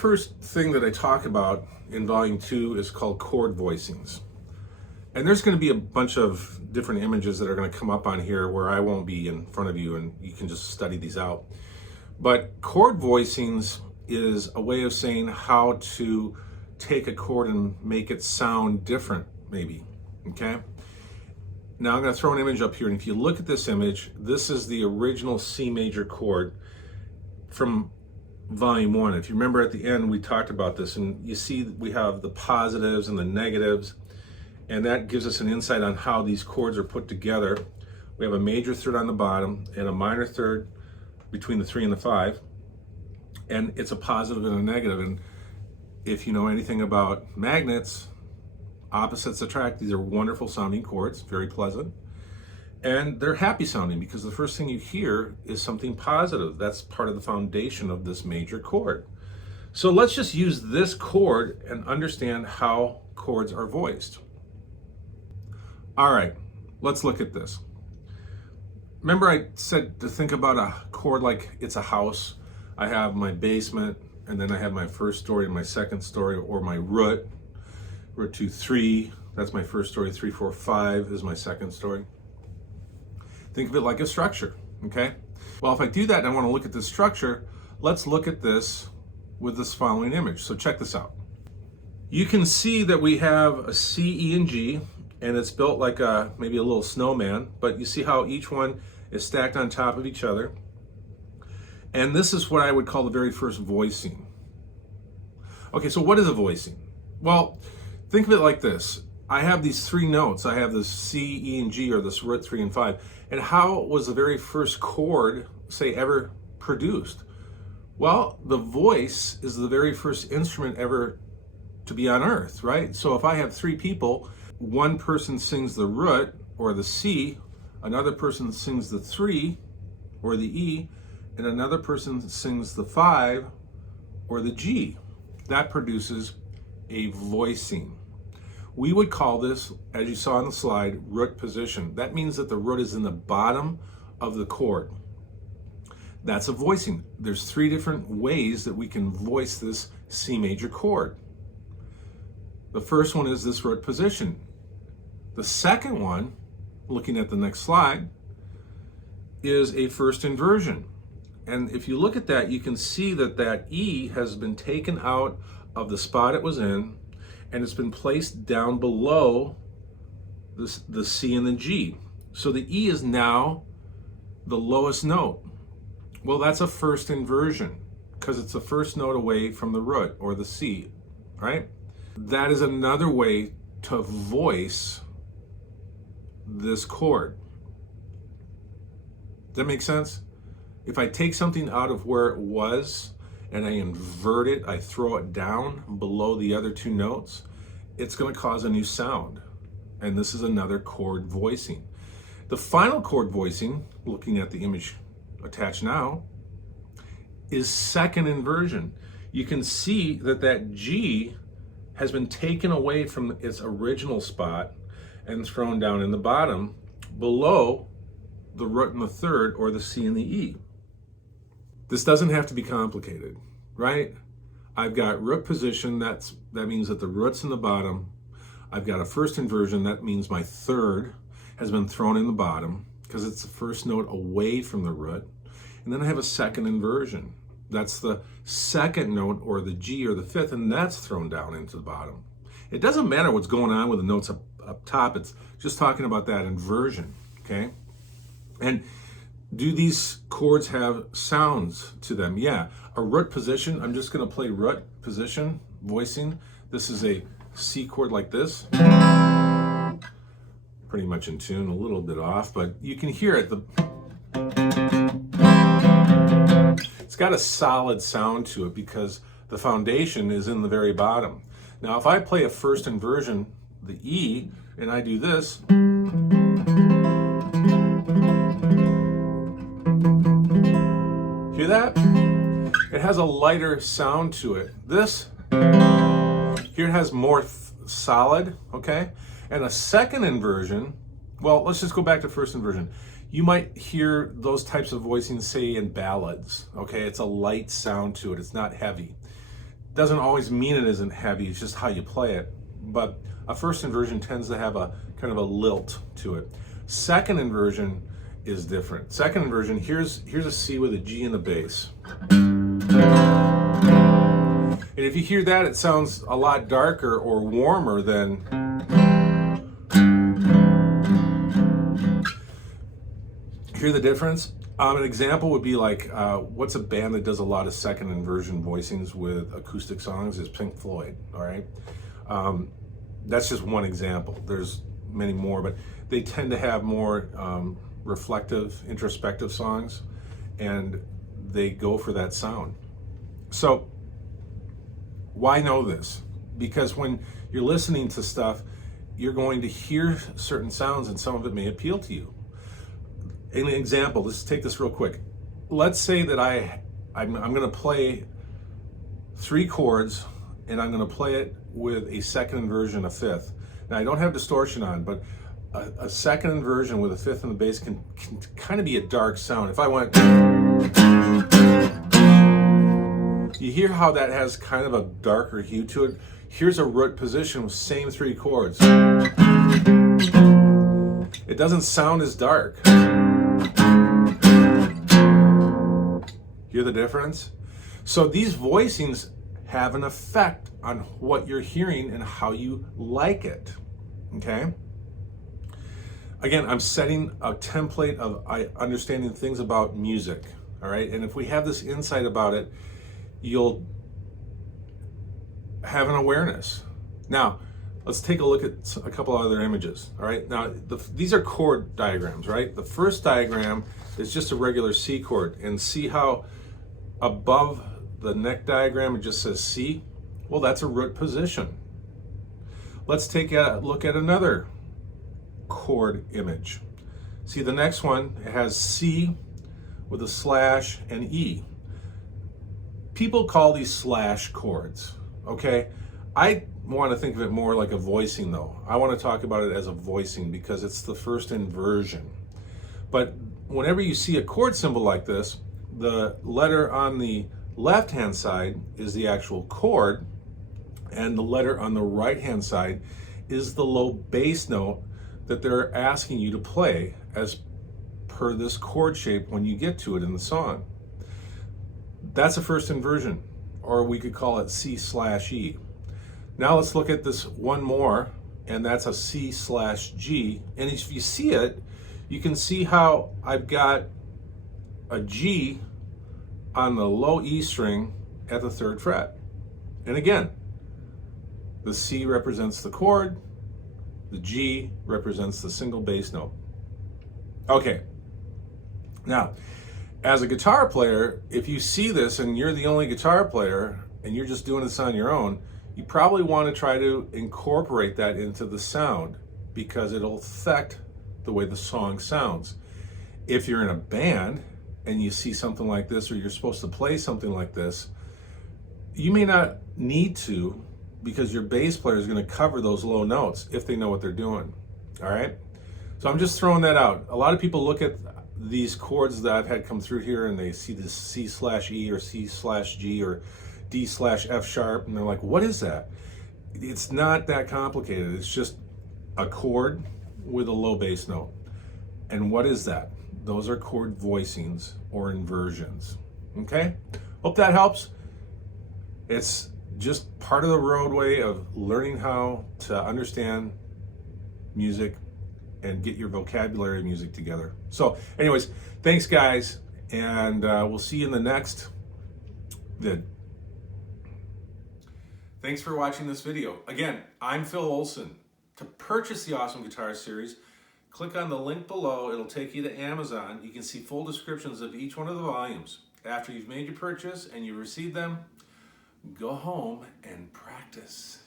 first thing that I talk about in volume 2 is called chord voicings. And there's going to be a bunch of different images that are going to come up on here where I won't be in front of you and you can just study these out. But chord voicings is a way of saying how to take a chord and make it sound different, maybe, okay? Now I'm going to throw an image up here, and if you look at this image, this is the original C major chord from volume 1. If you remember at the end, we talked about this, and you see we have the positives and the negatives, and that gives us an insight on how these chords are put together. We have a major third on the bottom and a minor third between the 3 and the 5, and it's a positive and a negative. And if you know anything about magnets, opposites attract. These are wonderful sounding chords, very pleasant, and they're happy sounding because the first thing you hear is something positive. That's part of the foundation of this major chord. So let's just use this chord and understand how chords are voiced. All right, let's look at this. Remember I said to think about a chord like it's a house. I have my basement, and then I have my first story and my second story, or my root 2, 3, that's my first story, 3, 4, 5 is my second story. Think of it like a structure, okay? Well, if I do that and I want to look at this structure, let's look at this with this following image. So check this out. You can see that we have a C, E, and G, and it's built like maybe a little snowman, but you see how each one is stacked on top of each other. And this is what I would call the very first voicing. Okay, so what is a voicing? Well, think of it like this. I have these 3 notes. I have this C, E, and G, or this root 3 and 5. And how was the very first chord, say, ever produced? Well, the voice is the very first instrument ever to be on earth, right? So if I have 3 people, one person sings the root, or the C, another person sings the 3, or the E, and another person sings the 5, or the G. That produces a voicing. We would call this, as you saw on the slide, root position. That means that the root is in the bottom of the chord. That's a voicing. There's 3 different ways that we can voice this C major chord. The first one is this root position. The second one, looking at the next slide, is a first inversion. And if you look at that, you can see that that E has been taken out of the spot it was in, and it's been placed down below the C and the G. So the E is now the lowest note. Well, that's a first inversion because it's the first note away from the root, or the C, right? That is another way to voice this chord. Does that make sense? If I take something out of where it was and I invert it, I throw it down below the other 2 notes, it's going to cause a new sound. And this is another chord voicing. The final chord voicing, looking at the image attached now, is second inversion. You can see that that G has been taken away from its original spot and thrown down in the bottom below the root and the third, or the C and the E. This doesn't have to be complicated, right? I've got root position, that means that the root's in the bottom. I've got a first inversion, that means my third has been thrown in the bottom because it's the first note away from the root. And then I have a second inversion. That's the second note, or the G, or the 5th, and that's thrown down into the bottom. It doesn't matter what's going on with the notes up top, it's just talking about that inversion, okay? And do these chords have sounds to them? Yeah. A root position, I'm just going to play root position, voicing. This is a C chord like this. Pretty much in tune, a little bit off, but you can hear it. It's got a solid sound to it because the foundation is in the very bottom. Now, if I play a first inversion, the E, and I do this, hear that? It has a lighter sound to it. This, here it has more solid, okay? And a second inversion, well, let's just go back to first inversion. You might hear those types of voicings, say, in ballads, okay? It's a light sound to it, it's not heavy. Doesn't always mean it isn't heavy, it's just how you play it. But a first inversion tends to have a kind of a lilt to it. Second inversion is different. Second inversion, here's a C with a G in the bass. And if you hear that, it sounds a lot darker or warmer than. Hear the difference? An example would be like, what's a band that does a lot of second inversion voicings with acoustic songs is Pink Floyd, all right? That's just one example. There's many more, but they tend to have more reflective, introspective songs, and they go for that sound. So why know this? Because when you're listening to stuff, you're going to hear certain sounds and some of it may appeal to you. An example, let's take this real quick. Let's say that I'm going to play 3 chords and I'm going to play it with a second inversion, a fifth. Now I don't have distortion on, but a second inversion with a fifth in the bass can kind of be a dark sound. If I went, you hear how that has kind of a darker hue to it? Here's a root position with same 3 chords. It doesn't sound as dark. Hear the difference? So these voicings have an effect on what you're hearing and how you like it, okay? Again, I'm setting a template of understanding things about music, all right? And if we have this insight about it, you'll have an awareness. Now, let's take a look at a couple other images, all right? Now, these are chord diagrams, right? The first diagram is just a regular C chord, and see how above the neck diagram it just says C? Well, that's a root position. Let's take a look at another chord image. See, the next one, it has C with a slash and E. People call these slash chords, okay? I want to think of it more like a voicing though. I want to talk about it as a voicing because it's the first inversion. But whenever you see a chord symbol like this, the letter on the left-hand side is the actual chord, and the letter on the right-hand side is the low bass note that they're asking you to play as per this chord shape when you get to it in the song. That's a first inversion, or we could call it C/E. Now let's look at this one more, and that's a C/G. And if you see it, you can see how I've got a G on the low E string at the 3rd fret. And again, the C represents the chord, the G represents the single bass note. Okay, now, as a guitar player, if you see this and you're the only guitar player and you're just doing this on your own, you probably want to try to incorporate that into the sound because it'll affect the way the song sounds. If you're in a band and you see something like this, or you're supposed to play something like this, you may not need to, because your bass player is going to cover those low notes if they know what they're doing. All right? So I'm just throwing that out. A lot of people look at these chords that I've had come through here and they see this C/E or C/G or D/F sharp, and they're like, what is that? It's not that complicated. It's just a chord with a low bass note. And what is that? Those are chord voicings or inversions. Okay? Hope that helps. It's just part of the roadway of learning how to understand music and get your vocabulary of music together. So anyways, thanks guys, and we'll see you in the next vid. Thanks for watching this video. Again, I'm Phil Olson. To purchase the Awesome Guitar Series, click on the link below. It'll take you to Amazon. You can see full descriptions of each one of the volumes. After you've made your purchase and you receive them, go home and practice.